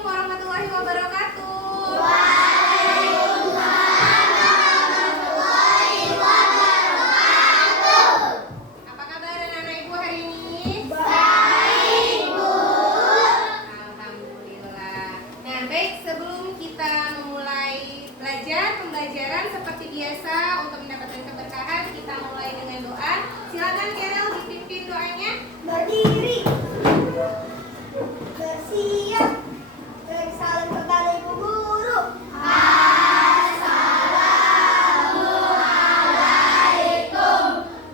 warahmatullahi wabarakatuh. Apa kabar anak-anak ibu hari ini? Baik, Bu. Alhamdulillah. Nah, baik, sebelum kita memulai pembelajaran seperti biasa untuk mendapatkan keberkahan, kita mulai dengan doa. Silakan Carol dipimpin doanya. Berdiri, bersiap, bersalam kepada ibu guru. Assalamualaikum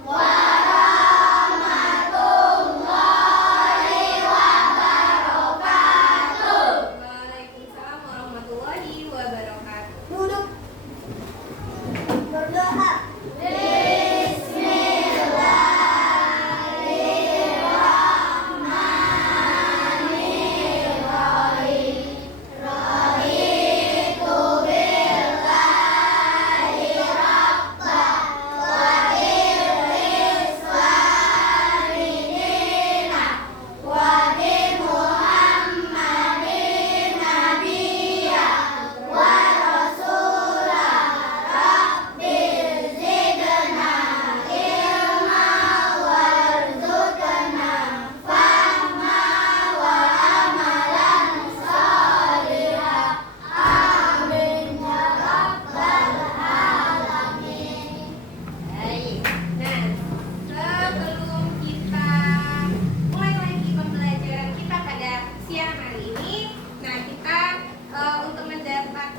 warahmatullahi wabarakatuh. Waalaikumsalam warahmatullahi wabarakatuh. Duduk, berdoa. Baik. Nah, sebelum kita mulai lagi pembelajaran kita pada siang hari ini, nah kita untuk menjalankan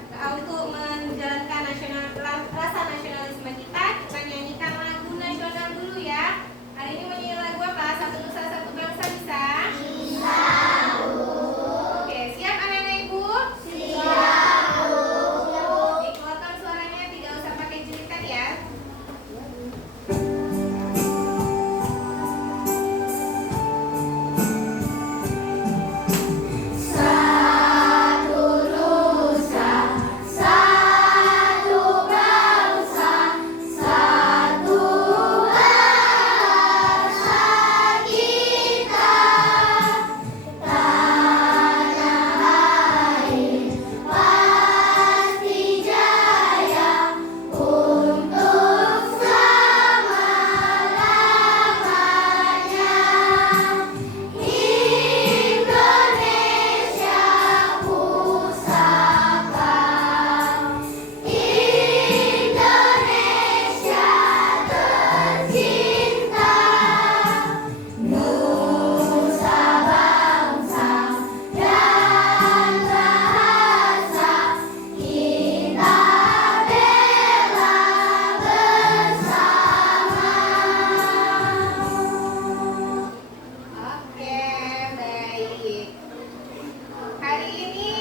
rasa nasionalisme kita nyanyikan lagu nasional dulu ya. Hari ini menyanyi lagu apa? Satu Nusa Satu Bangsa bisa? Bisa. Oke, siap anak-anak ibu? Siap, Bu. Dikeluarkan suaranya, tidak usah pakai jeritan ya. Satu nusa, satu bangsa, satu bahasa kita. Tanah air pasti jaya untuk selama-lamanya. Indonesia pusaka, Indonesia tercinta, nusa bangsa dan bahasa kita bela bersama. Oke, baik. Hari ini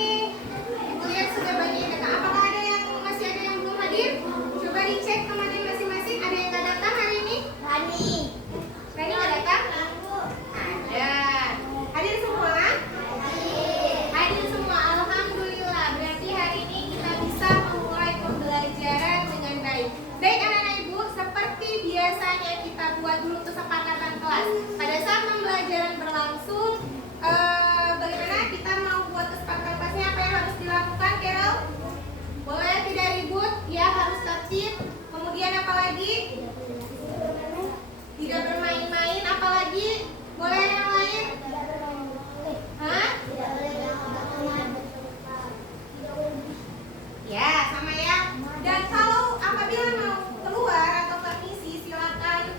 ibu lihat sudah banyak yang datang. Apakah masih ada yang belum hadir? Coba dicek kemarin masing-masing. Ada yang nggak datang hari ini? Rani, Rani nggak datang? Ada. Hadir semua? Hadir semua. Alhamdulillah. Berarti hari ini kita bisa memulai pembelajaran dengan baik. Baik anak-anak ibu, seperti biasanya kita buat dulu kesepakatan kelas. Pada saat pembelajaran berlangsung, bagaimana kita mau buat kesepakatan kelasnya? Apa yang harus dilakukan, Carol? Boleh tidak ribut, ya harus tertib. Kemudian apa lagi? Tidak bermain-main. Apa lagi? Boleh yang lain? Hah? Ya, sama ya. Dan kalau apabila mau keluar atau permisi, silakan.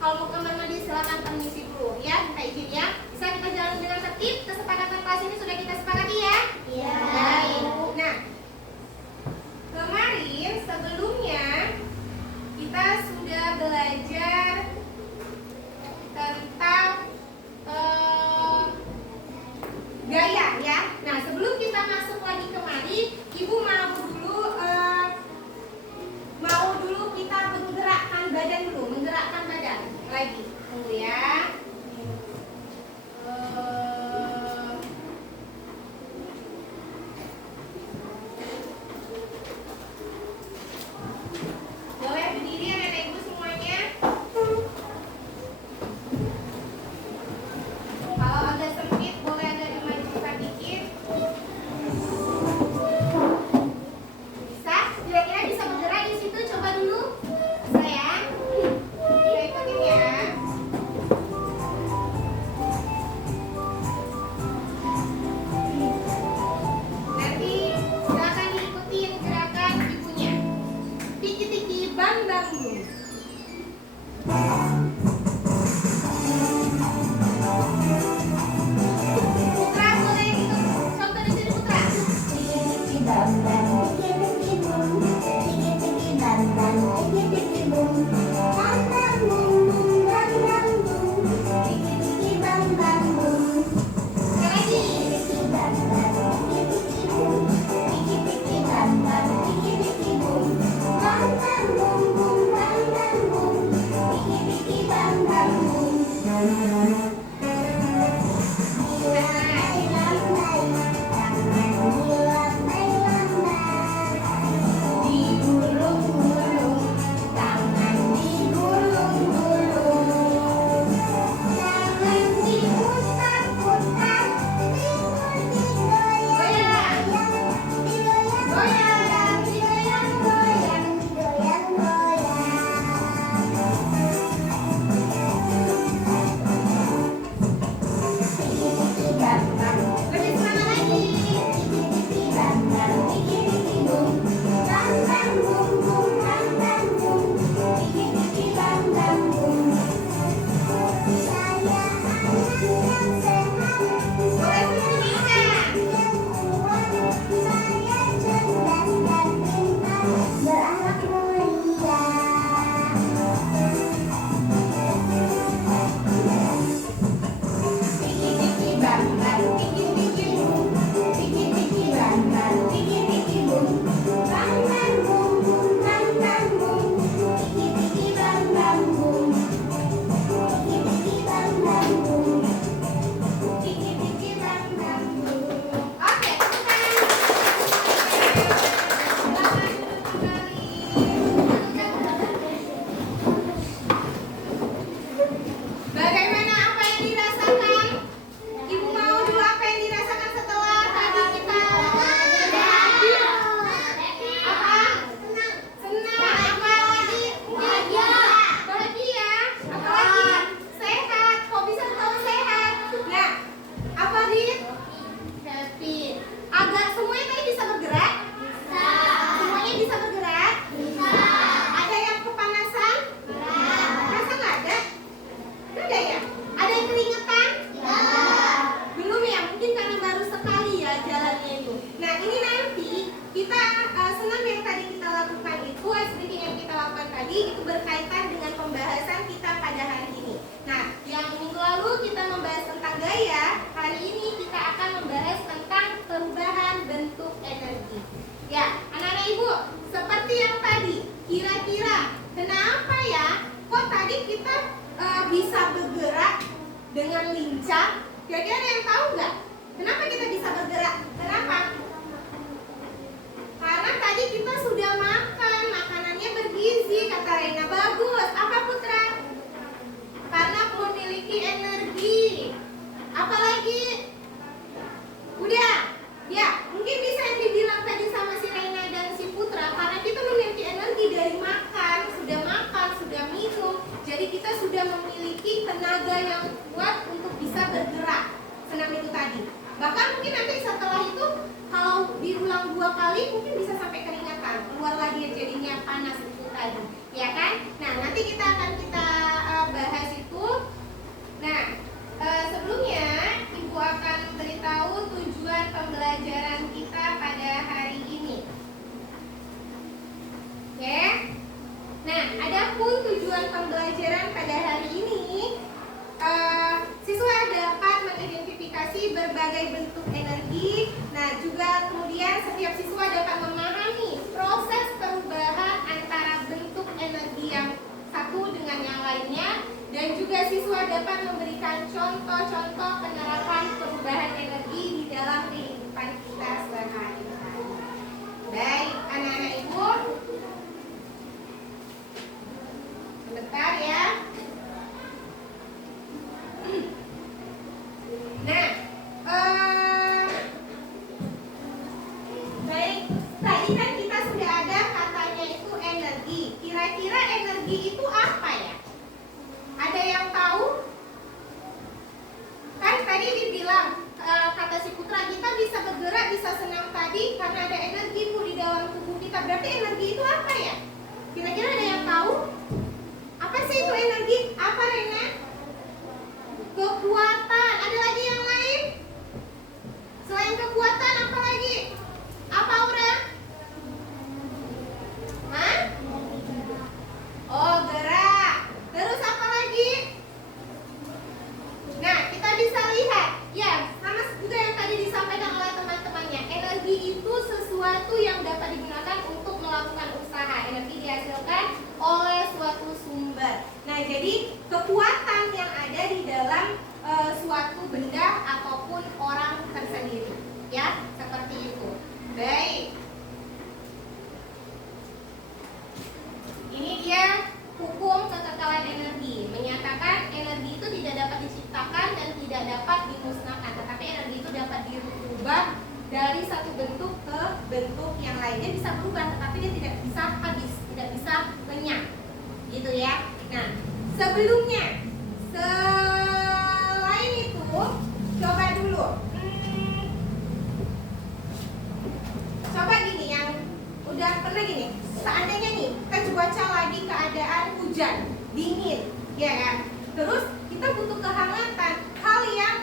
Kalau mau kamar mandi silakan permisi dulu ya, minta izin ya. Bisa kita jalan dengan tertib. Kesepakatan kelas ini sudah kita sepakati ya. Iya. Baik. Nah, kemarin sebelumnya kita sudah belajar tentang gaya ya. Nah, sebelum kita masuk lagi kemari, ibu mau dulu kita menggerakkan badan dulu, menggerakkan badan lagi. Tunggu ya. Boleh berdiri anak-anak ibu semuanya. Kalau agak sempit boleh agak dimajukan dikit. ini nanti kita senam yang tadi kita lakukan itu, ice breathing yang kita lakukan tadi itu berkaitan dengan pembahasan kita pada hari ini. Nah, yang minggu lalu kita membahas tentang gaya, hari ini kita akan membahas tentang perubahan bentuk energi. Ya, anak-anak ibu, seperti yang tadi, kira-kira kenapa ya kok tadi kita bisa bergerak dengan lincah? Kira-kira ada yang tahu nggak? Kenapa kita bisa bergerak? Kenapa? Karena tadi kita sudah makan, makanannya bergizi, kata Reina. Bagus. Apa Putra? Karena memiliki energi. Apalagi? Udah. Ya, mungkin bisa yang dibilang tadi sama si Reina dan si Putra, karena kita memiliki energi dari makan, sudah minum. Jadi kita sudah memiliki tenaga yang kuat untuk bisa bergerak. Senam itu tadi. Bahkan mungkin nanti setelah itu kalau diulang 2 kali mungkin bisa sampai keringatan, keluar lagi jadinya panas itu tadi, ya kan? Nah, nanti kita akan bahas itu. Nah, sebelumnya Ibu akan beritahu tujuan pembelajaran kita pada hari ini. Oke? Nah, adapun tujuan pembelajaran pada hari ini, siswa dapat mengidentifikasi berbagai bentuk energi. Nah, juga kemudian setiap siswa dapat memahami proses perubahan antara bentuk energi yang satu dengan yang lainnya, dan juga siswa dapat memberikan contoh-contoh penerapan perubahan energi di dalam kehidupan kita sehari-hari. Baik, anak-anak ibu, sebentar ya. Nah, baik, tadi kan kita sudah ada katanya itu energi. Kira-kira energi itu apa ya? Ada yang tahu? Kan tadi dibilang, kata si Putra, kita bisa bergerak, bisa senam tadi karena ada energi di dalam tubuh kita. Berarti energi itu apa ya? Kira-kira ada yang tahu? Apa sih itu energi? Apa, Rena? Kekuatan. Ada lagi yang lain? Selain kekuatan apa lagi? Apa, Aura? Hah? Oh, gerak. Terus apa lagi? Nah, kita bisa lihat. Ya, sama juga yang tadi disampaikan oleh teman-temannya. Energi itu sesuatu yang dapat digunakan untuk melakukan usaha. Energi dihasilkan oleh suatu sumber. Nah, jadi kekuatan yang ada di dalam suatu benda ataupun orang tersendiri, ya, seperti itu. Baik. Ini dia hukum kekekalan energi. Menyatakan energi itu tidak dapat diciptakan dan tidak dapat dimusnahkan, tetapi energi itu dapat dirubah dari satu bentuk ke bentuk yang lainnya. Bisa berubah, tetapi dia tidak bisa habis, tidak bisa lenyap, gitu ya. Nah, sebelumnya, selain itu, coba dulu. Coba gini, yang udah pernah gini. Seandainya nih, kan cuaca lagi keadaan hujan, dingin, ya kan? Terus kita butuh kehangatan. Hal yang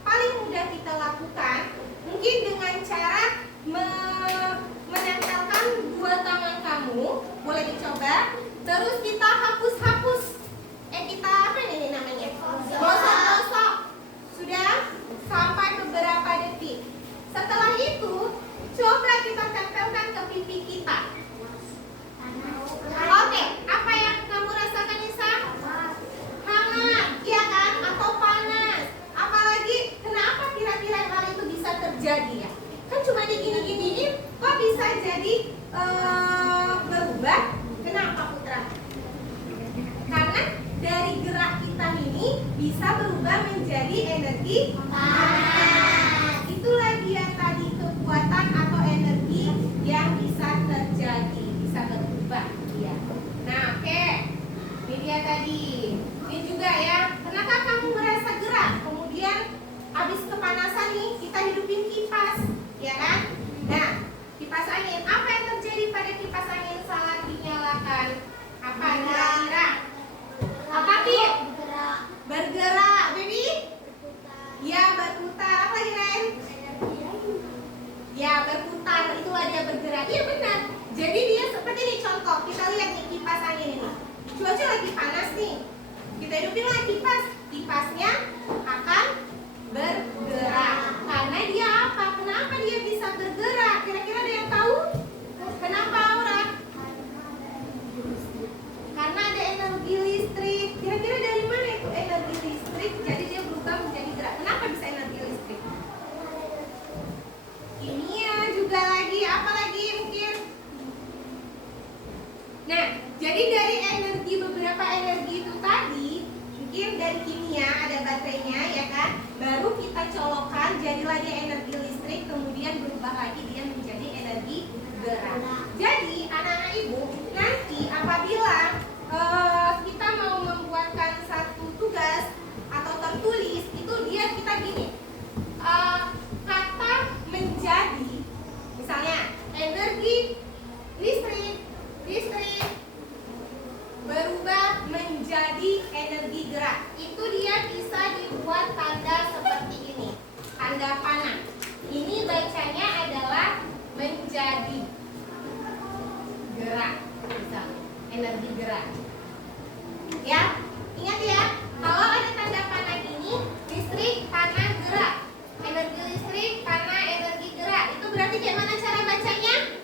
paling mudah kita lakukan, mungkin dengan cara menempelkan 2 tangan kamu, boleh dicoba. Terus kita hapus-hapus. Kita apa ini namanya? Gosok-gosok. Sudah sampai beberapa detik. Setelah itu, coba kita tempelkan ke pipi kita. Oke, apa yang kamu rasakan, Nisa? Hangat, iya kan? Atau panas? Apalagi, kenapa kira-kira hal itu bisa terjadi ya? Kan cuma digini-giniin, kok bisa jadi berubah? Kenapa, Putra? Karena dari gerak kita ini bisa berubah menjadi energi panas. Itulah dia tadi kekuatan atau energi yang bisa terjadi, bisa berubah. Ya. Nah, oke. Ini dia tadi. Ini juga ya. Kenapa kamu merasa gerak? Kemudian habis kepanasan nih, kita hidupin kipas, ya kan? Nah, kipas angin. Apa yang terjadi pada kipas angin saat dinyalakan? Apa kira-kira? Apa, Pi? Bergerak, baby? Ya, berputar. Apa lagi bergerak. Iya benar. Jadi dia seperti ini contoh. Kita lihat nih kipas angin ini. Cuaca lagi panas nih. Kita hidupin lah kipas. Kipasnya akan bergerak. Karena dia apa? Kenapa dia bisa bergerak? Kira-kira ada yang tahu? Kenapa, Aura? Karena ada energi listrik. Kira-kira dari mana itu energi listrik? Jadi dia berubah menjadi gerak. Kenapa bisa energi listrik? Kimia juga lagi. Apa lagi mungkin? Nah, jadi dari energi, beberapa energi itu tadi, mungkin dari kimia ada baterainya ya kan, baru kita colokkan, jadilah dia energi listrik, kemudian berubah lagi dia menjadi energi gerak. Jadi anak-anak ibu, nanti apabila kita mau membuatkan satu tugas atau tertulis, itu dia kita gini, kata menjadi, misalnya energi listrik berubah menjadi energi gerak. Itu dia bisa dibuat tanda seperti ini, tanda panah. Ini bacanya adalah menjadi gerak, misalnya energi gerak. Ya, ingat ya, kalau ada tanda panah ini, listrik, panah, gerak. Energi listrik, panah, energi gerak. Itu berarti gimana cara bacanya?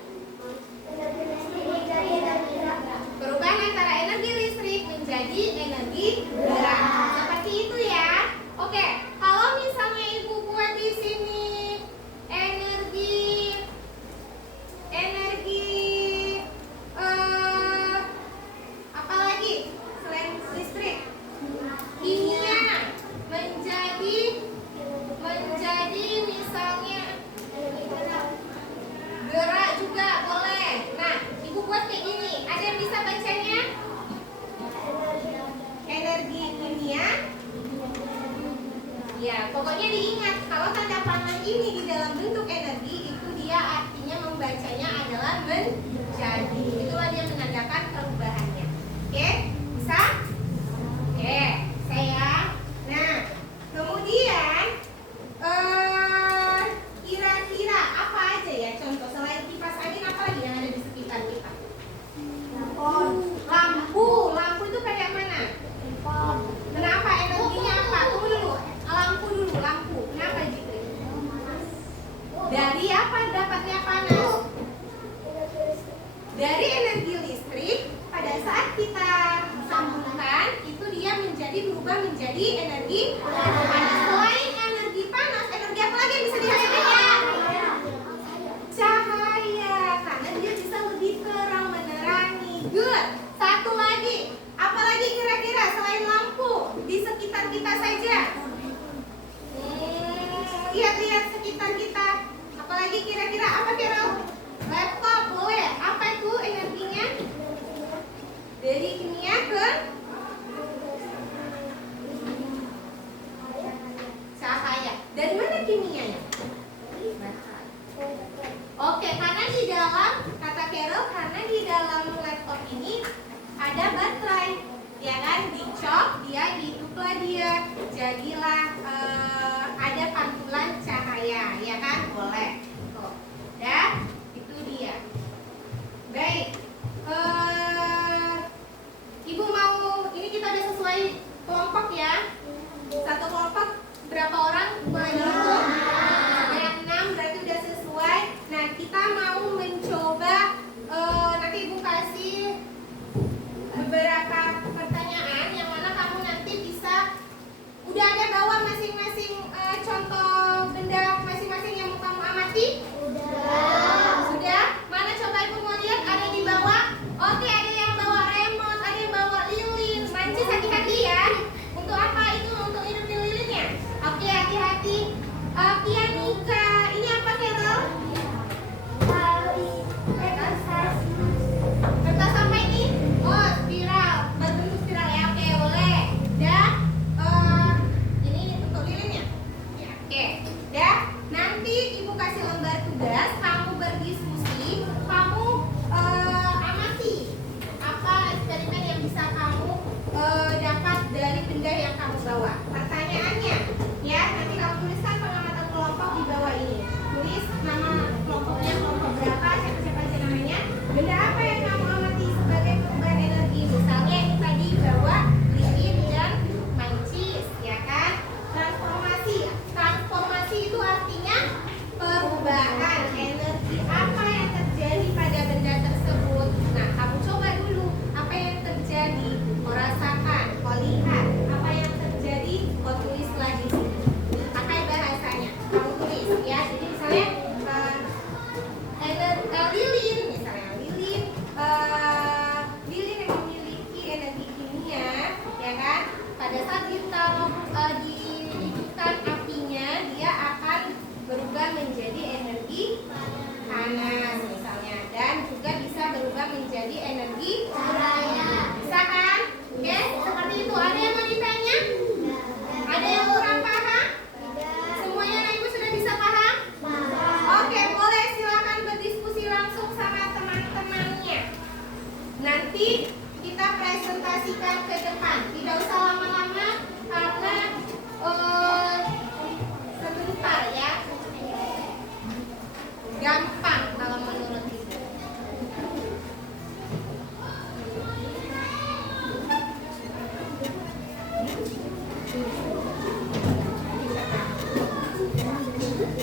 Perubahan antara energi listrik menjadi energi gerak. Seperti itu ya. Oke, kalau misalnya ibu buat di sini energi apa lagi selain listrik? Kimia menjadi misalnya gerak juga boleh. Nah, ibu buat kayak gini. Ada yang bisa bacanya? Energi kimia. Ya, pokoknya diingat kalau tanda panah ini di dalam bentuk energi, itu dia artinya membacanya adalah menjadi. Itulah dia menandakan perubahannya. Oke, bisa? Oke, sayang. Nah, kemudian kira-kira apa aja ya contoh selain kipas angin, apa lagi yang ada di sekitar kita? Lampu itu kayak mana? Kenapa energinya apa? Tunggu dulu, lampu. Kenapa gitu? Dari apa dapatnya panas? Dari energi listrik. Pada saat kita sambungkan, itu dia berubah menjadi energi panas. Selain energi panas, energi apa lagi yang bisa dihasilkan? Cahaya, karena dia bisa lebih terang menerangi. Good. Satu lagi, apa lagi kira-kira selain lampu di sekitar kita saja? Lihat-lihat sekitar kita. Apalagi kira-kira apa Carol? Laptop boleh. Apa itu energinya? Dari kimia ke cahaya. Dari mana kimianya? Oke, karena di dalam, kata Carol, karena di dalam laptop ini ada baterai, ya kan? Dicok, dia hiduplah dia, jadilah ada pantulan cahaya, ya kan? Boleh. Tuh, ya, itu dia. Baik, ibu mau, ini kita udah sesuai kelompok ya. Satu kelompok berapa orang? Boleh dihitung? Ada 6, berarti udah sesuai. Nah, kita mau mencoba, nanti ibu kasih beberapa pertanyaan yang mana kamu nanti bisa, udah ada bawa masing-masing contoh benda masing-masing yang mau kamu amati? Sudah? Mana coba ibu mau lihat, ada di bawah? Oke, ada yang bawa remote, ada yang bawa lilin. Mancis, hati-hati ya. Untuk apa itu? Untuk hidupin lilinnya. Oke, hati-hati. Pianika, ini apa Carol? Kertas apa ini? Oh, spiral, berbentuk spiral ya. Oke, boleh. Dan ini untuk lilinnya. Ya, oke. Dan nanti ibu kasih lembar gampang kalau menurut kita.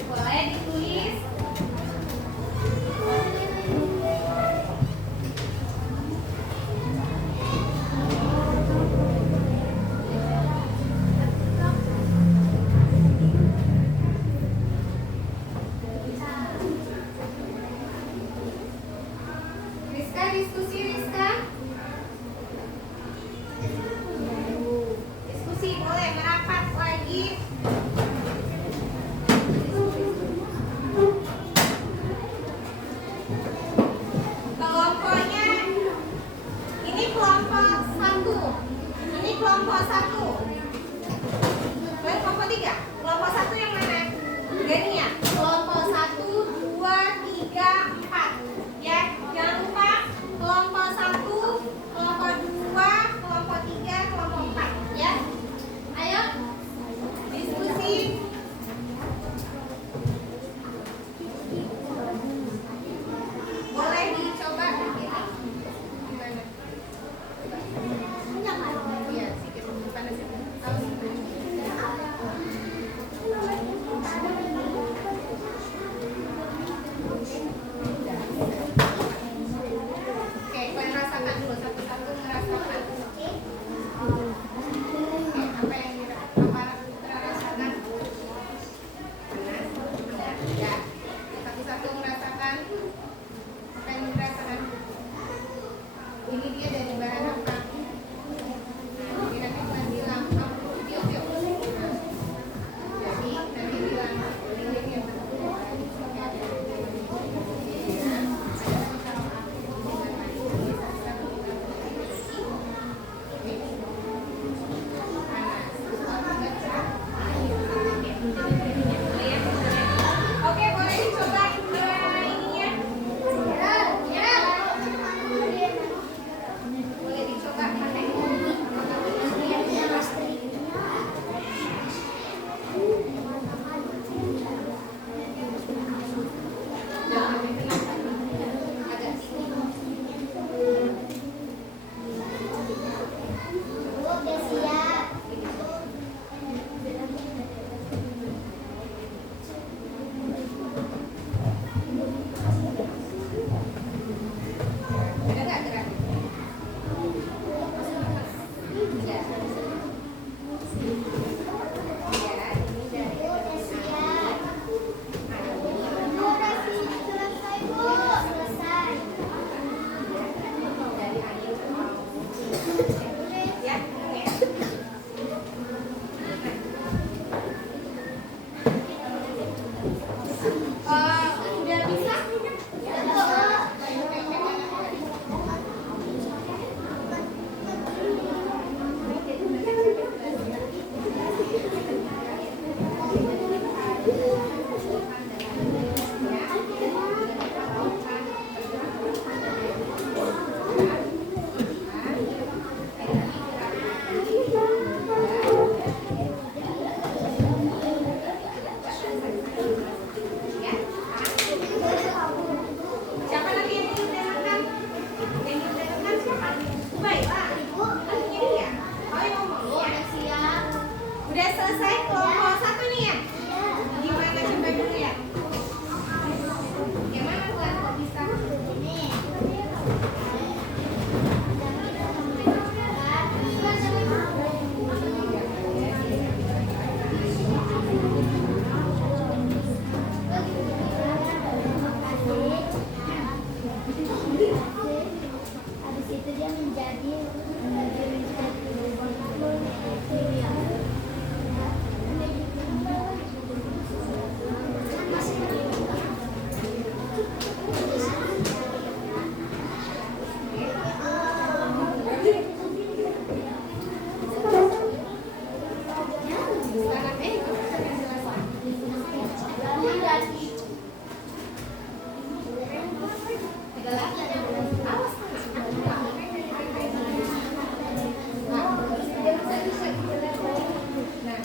Boleh ditulis. Rizka, diskusi Rizka. Diskusi boleh merapat lagi. Kelompoknya ini kelompok 1. Ini kelompok 1. Kelompok 3. Kelompok 1 yang mana? Gini ya. Kelompok 1, 2, 3, 4. Ya, jangan lupa kelompok 1, kelompok 2, kelompok 3, kelompok 4 ya. Ayo diskusi. Boleh dicoba gimana? Iya, sedikit panas itu. Oke, kalian rasakan dulu satu-satu merasakan. Oke, apa yang rasakan? Panas, enggak, ya. Satu-satu merasakan. Apa yang dirasakan? Ini dia dari bahan apa? Nah, ini nanti kalian bilang, yuk. Nah, jadi nanti bilang ini yang betul. Oke, boleh dicoba ininya. Boleh dicoba pakai jangan agak sini. Udah siap. Ada nggak gerak? Tidak. Ya, ini dari Udah siap. ada bunyi. Udah selesai, Bu. Selesai. Dari angin ya, ya. Udah bisa? Siapa lagi yang ingin dengarkan? Yang ingin dengarkan siapa? Baiklah, Ibu. Lagunya dia. Oh, yang ngomong. Udah siap. Udah selesai kelompok 1 nih ya? Iya. Gimana coba dulu ya? Gimana buat kok bisa? Ini. Habis itu dia menjadi Nah,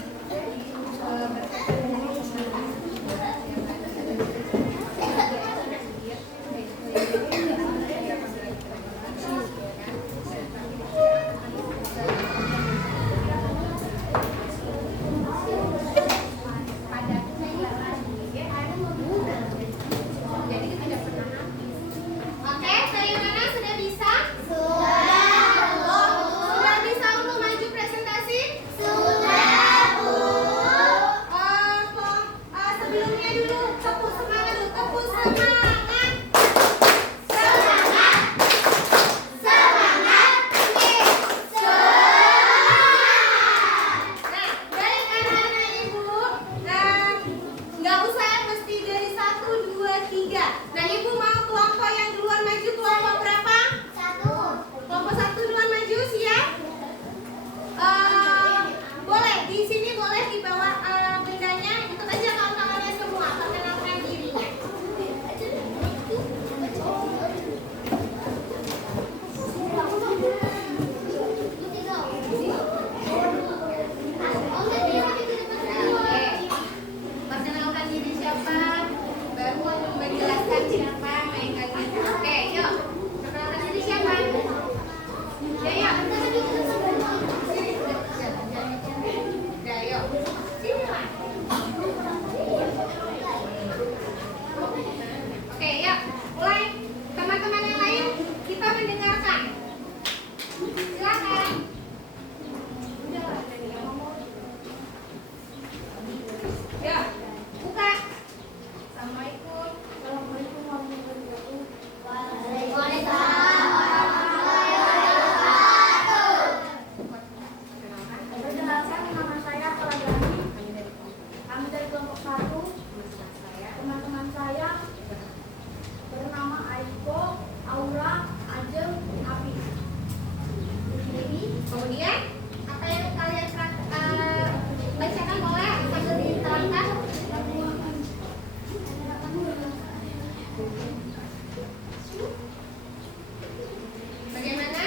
Kemudian apa yang kalian bacakan boleh sambil diterangkan. Bagaimana?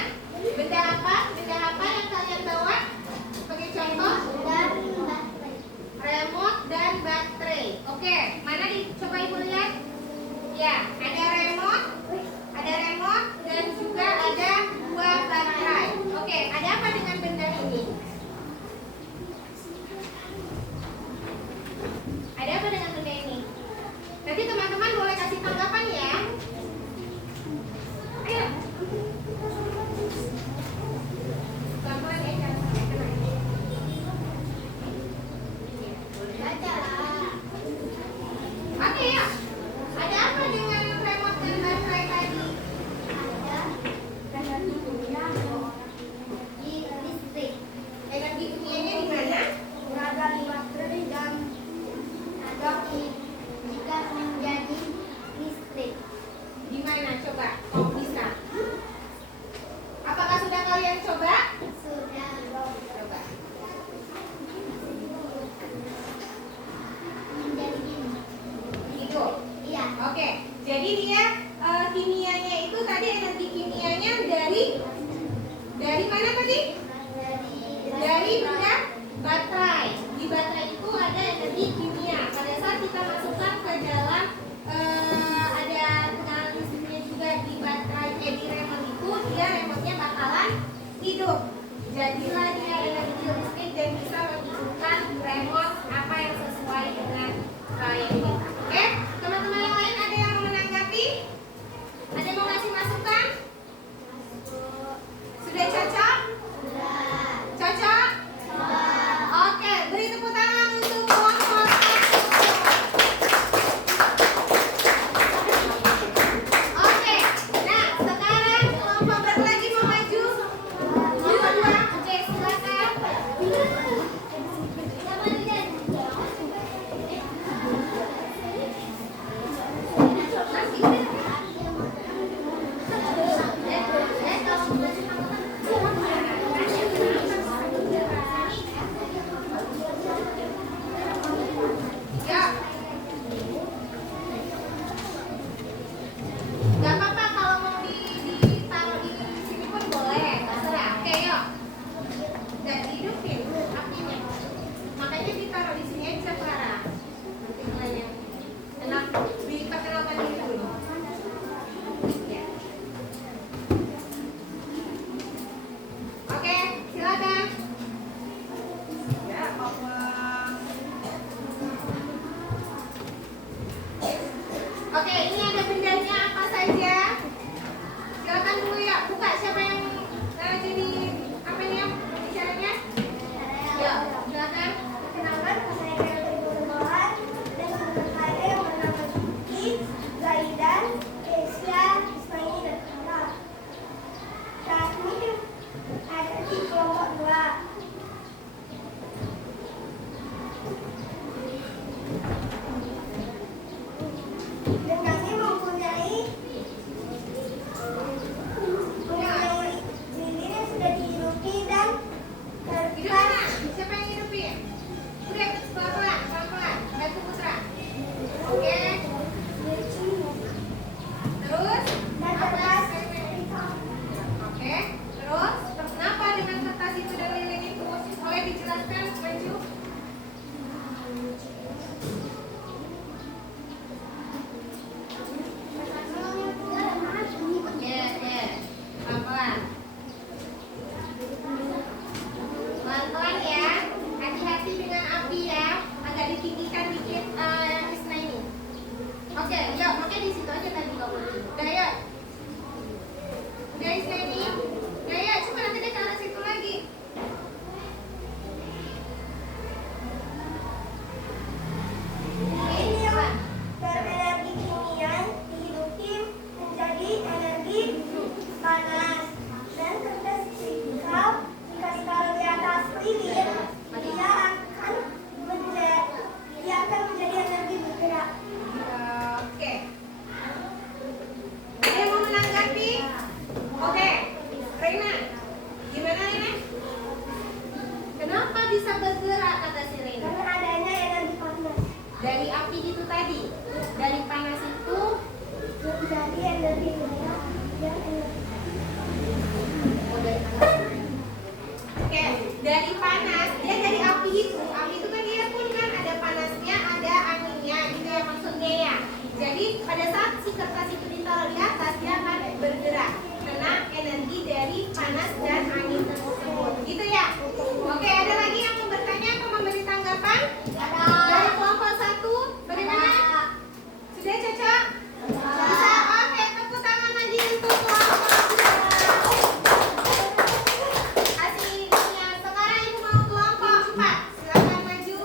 Benda apa? Benda apa yang kalian bawa? Sebagai contoh, remote dan baterai. Oke, mana coba ibu lihat? Ya, ada remote dan juga ada dua baterai. Oke, ada apa dengan benda ini? Ada apa dengan benda ini? Nanti teman-teman boleh kasih tanggapan ya. Ayo. Pelan-pelan ya, jangan sampai kena. Oke ya. Ada apa dengan remote dan baterai tadi? Energi kimianya di mana? Berada di baterai dan jika menjadi listrik. Di mana coba? Kok bisa? Apakah sudah kalian coba? Sudah. Coba. Menjadi gini. Hidup. Iya. Oke. Jadi dia kimianya itu tadi energi kimianya dari mana tadi? Dari benda baterai. Di baterai itu ada energi kimia. Pada saat kita masukkan ke dalam ada tegangan listriknya juga di baterai, di remote itu, dia remote-nya bakalan hidup. Jadilah dia energi listrik dan bisa menghidupkan remote apa yang sesuai dengan yang kita. Oke, teman-teman yang lain ada yang mau menanggapi? Ada yang mau ngasih masukan? Sudah cocok? Cocok? Oke, beri tepuk tangan untuk kelompok. Oke, nah sekarang kelompok berapa lagi mau maju? Dua. Oke, silakan. Ya. Gak apa-apa kalau mau ditaruh di sini pun boleh, terserah. Oke, yuk. Dan hidupin apinya. Makanya ditaruh di sini aja, Clara. Nanti kalian enak diperkenalkan diri dulu. Ya. Oke, silakan. Ya, Papa. Oke, ini ada bendanya apa saja? Silakan dulu ya, buka siapa yang jadi apa nih bicaranya? Ya, silakan. Kenalkan, saya Kelly Burmawan dan teman saya yang bernama Suki. Saya Kesia, Ismail, dan Hana. Saat ini ada di kelompok 2. Dan kami mempunyai lilin yang sudah dihidupi dan Hidup mana? Siapa yang hidupin? Udah, pelan-pelan, pelan-pelan. Bantu Putra. Oke. Terus? dan kertas. Oke. Terus? Kenapa dengan kertas itu dan lilin itu? Boleh dijelaskan, Banju? Oke, oke. Pelan-pelan. Pelan-pelan ya. Hati-hati dengan api ya. Agak ditinggikan dikit Isna ini. Oke, yuk. Makanya di situ aja tadi kamu. Udah yuk. Udah Isna ini. Udah yuk. Cuma nanti dia ke arah situ lagi. Helium berenergi kimia dihidupi menjadi energi panas dan kertas jika ditaruh di atas lilin dia akan menjadi energi bergerak. Oke. Ada yang mau menanggapi? Oke. Reina. Gimana Reina? Kenapa bisa bergerak kata si Reina? Karena adanya energi panas Dari api itu tadi. Dari panas itu. menjadi energi bergerak dan energi Oke, dari panas, dia dari api itu kan dia pun kan ada panasnya, ada anginnya, gitu ya maksudnya ya. Jadi pada saat si kertas itu ditaruh di atas, dia akan bergerak karena energi dari panas dan angin tersebut, gitu ya. Oke, ada lagi yang mau bertanya atau memberi tanggapan? Dari kelompok 1, bagaimana? Sudah cocok? Bisa? Oke, tepuk tangan lagi untuk kelompok 2. Hasilnya sekarang ibu mau kelompok 4. Silakan maju.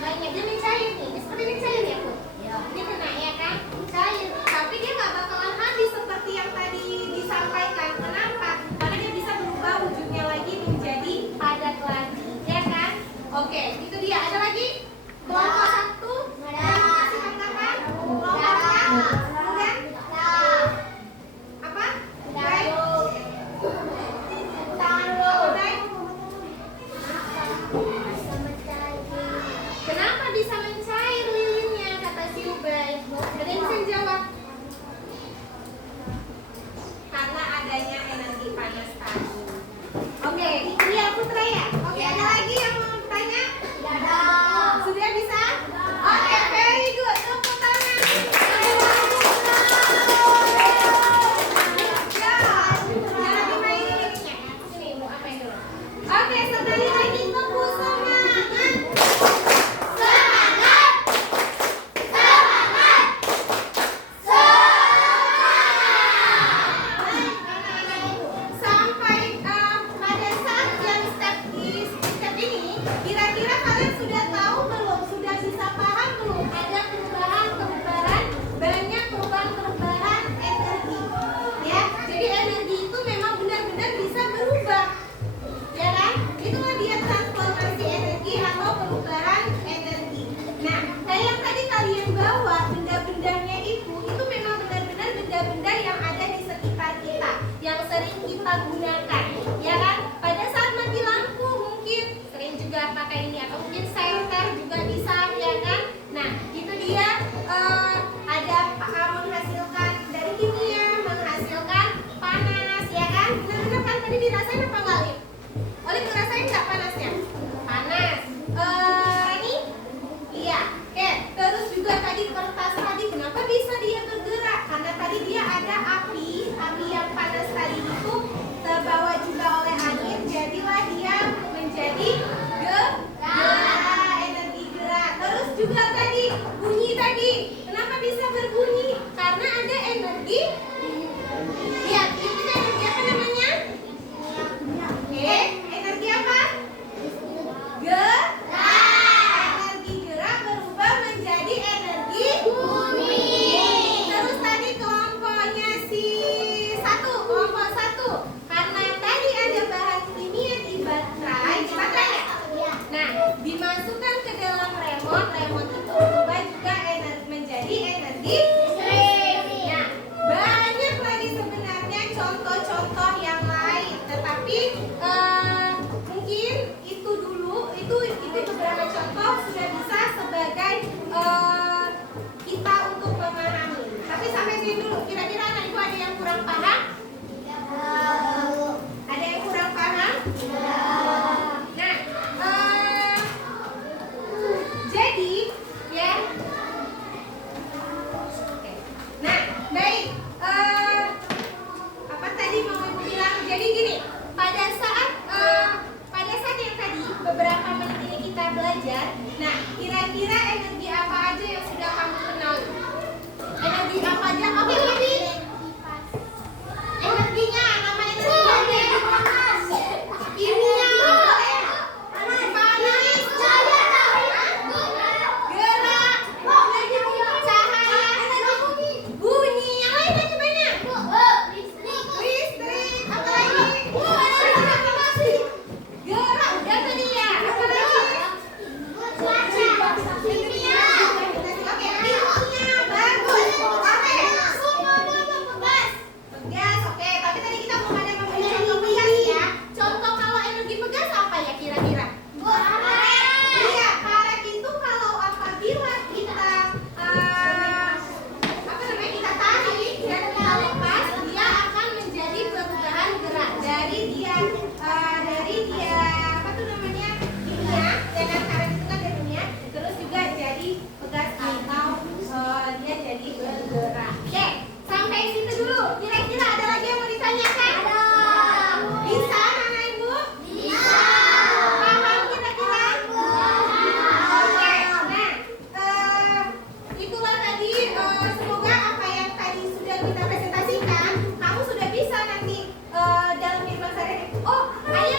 banyak. Dia mencair nih. Ini seperti mencair ya, Bu? Ini kena ya kan? Cair. Tapi dia nggak bakalan habis seperti yang tadi disampaikan. Kenapa? Karena dia bisa berubah wujudnya lagi menjadi padat lagi, ya kan? Oke, itu dia. Ada lagi? Kelompok satu. Kasih tanggapan. Kelompok enggak? Apa? Kenapa bisa mencair lilinnya, kata si Ubay? Ada yang bisa jawab? Karena adanya energi panas tadi. Oke, itu dia Putra ya. Oke, ada lagi yang mau bertanya? Sudah bisa? Oke, very good. Tepuk tangan. Jangan dimainin lilinnya. Sini, mau apain dulu? Oke, sekali lagi tepuk semangat. Sampai pada saat yang step ini, kira-kira kalian sudah tahu belum? Sudah bisa paham belum? Ada perubahan, banyak perubahan energi. Ya, jadi energi itu memang benar-benar bisa berubah. Ya kan? Itulah dia transformasi energi atau perubahan energi. Nah, kayak yang tadi kalian bawa benda-bendanya itu memang benar-benar benda-benda yang ada di sekitar kita, yang sering kita gunakan. Ya kan? Pada saat mati lampu mungkin sering juga pakai ini, atau mungkin senter juga bisa, ya kan? Nah, itu dia ada menghasilkan dari kimia, menghasilkan panas, ya kan? Benar-benar kan tadi dirasain apa enggak, Lip? Oleh ngerasain nggak panasnya? Panas. Rani? Iya. Oke. Terus juga tadi kertas tadi, kenapa bisa dia bergerak? Karena tadi dia ada api yang panas tadi itu terbawa juga oleh angin, jadilah dia menjadi gerak, energi gerak. Terus juga tadi bunyi tadi, kenapa bisa berbunyi? Karena ada energi. Lihat, itu energi apa namanya? Energi apa? Gerak. Energi gerak berubah menjadi energi bumi. Terus tadi kelompoknya kelompok satu. Karena tadi ada bahan kimia di baterai ya? Nah, dimasukkan ke dalam remote itu berubah juga menjadi energi listrik. Nah, banyak lagi sebenarnya contoh-contoh yang lain, tetapi mungkin itu dulu, itu beberapa contoh sudah bisa sebagai kita untuk memahami. Tapi sampai sini dulu, kira-kira anak ibu ada yang kurang paham? Ada yang kurang paham? Nah, jadi ya. Nah, baik. Apa tadi mau ibu bilang? Jadi gini, pada saat yang tadi beberapa menit ini kita belajar. Nah, kira-kira energi apa aja yang sudah kamu kenal? Energi apa aja? Oke, Bibi. Energinya, nama energinya panas. Kimia. Panas. Gerak. Cahaya. Bunyi. Yang lain aja banyak. Listrik. Apa lagi? Gerak. Udah tadi ya. Apa lagi? Kimia. Oke, kimia. Bagus. Oke. Pegas. Oke. Tapi tadi kita belum ada memberi contoh pegas ya. Contoh kalau energi pegas apa ya kira-kira? Iya, karet itu kalau apabila kita kita tarik dan kita lepas, dia akan menjadi perubahan gerak dari dia apa tuh namanya kimia, dan karet itu kan dari kimia, terus juga jadi pegas atau dia jadi bergerak. Oke, sampai situ dulu. Kira-kira ada lagi yang mau ditanyakan? Bisa, anak ibu? Bisa. Paham kira-kira? Oke, nah itulah tadi semoga apa yang tadi sudah kita presentasikan kamu sudah bisa nanti dalam kehidupan sehari-hari. Oh, ayo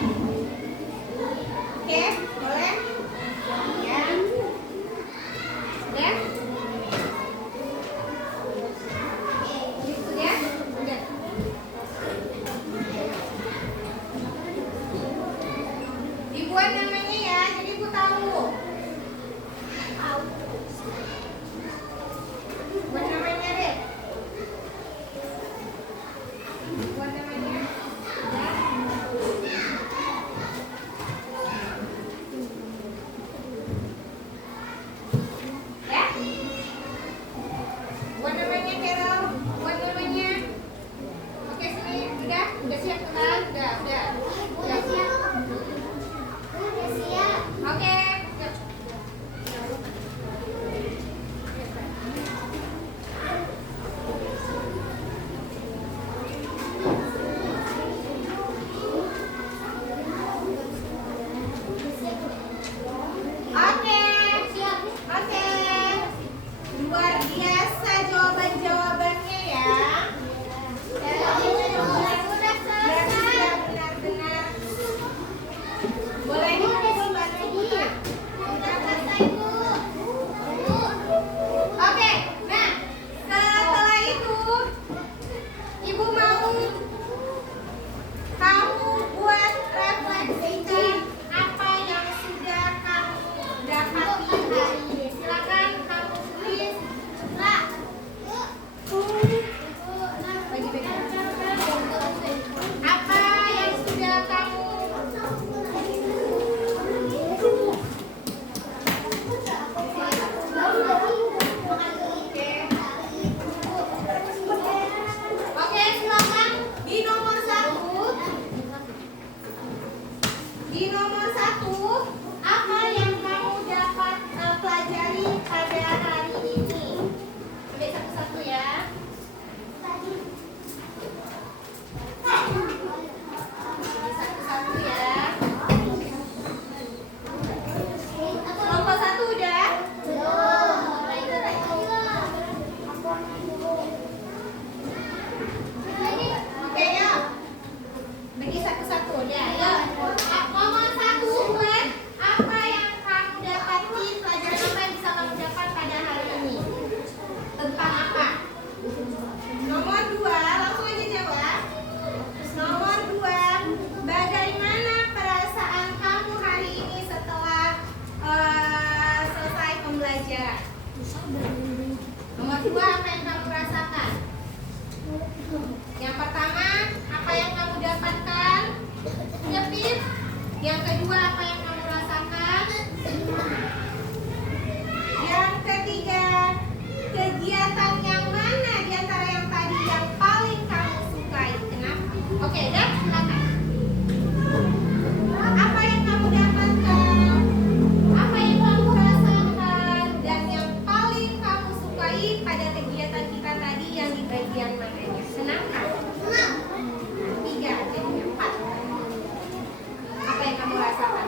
Oke, boleh? Ya. Udah? Udah? Udah. Dibuat namanya ya, jadi ibu tahu. Buat namanya deh. Buat namanya. Ya. Buat namanya Carol. Buat namanya. Oke sini, udah siap kan? Udah. Udah siap. Udah siap. Oke. Oke. Oke. Luar biasa jawaban-jawabannya ya. Benar-benar. Boleh dibantu Ibu? Oke, nah setelah itu Ibu mau kamu buat refleksikan apa yang sudah kamu dapati hari ini. Silakan kamu tulis. Bagi-bagi. Apa yang sudah kamu Oke, silakan di nomor 1. Di nomor 1, apa yang kamu dapat pelajari pada hari ini? Ambil satu-satu ya. Ambil satu-satu ya. Kelompok 1 udah? Oke, ya. Bagi satu-satu ya. Ya. Nomor 1 buat apa yang kamu dapati, pelajaran apa yang bisa kamu dapat pada hari ini? Tentang apa? Nomor 2, langsung aja jawab. Nomor 2, bagaimana perasaan kamu hari ini setelah selesai pembelajaran? Nomor 2, apa yang kamu rasakan? Yang pertama, apa yang kamu dapatkan? Sudah Pip? Yang kedua, apa yang kamu rasakan? Yang ketiga, kegiatan yang mana di antara yang tadi yang paling kamu sukai? Kenapa? Oke, dah, silakan. Apa yang kamu dapatkan? Apa yang kamu rasakan? Dan yang paling kamu sukai pada kegiatan kita tadi yang di bagian mananya? Senangkah? Senang. 3, jadi 4. Apa yang kamu rasakan?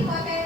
materi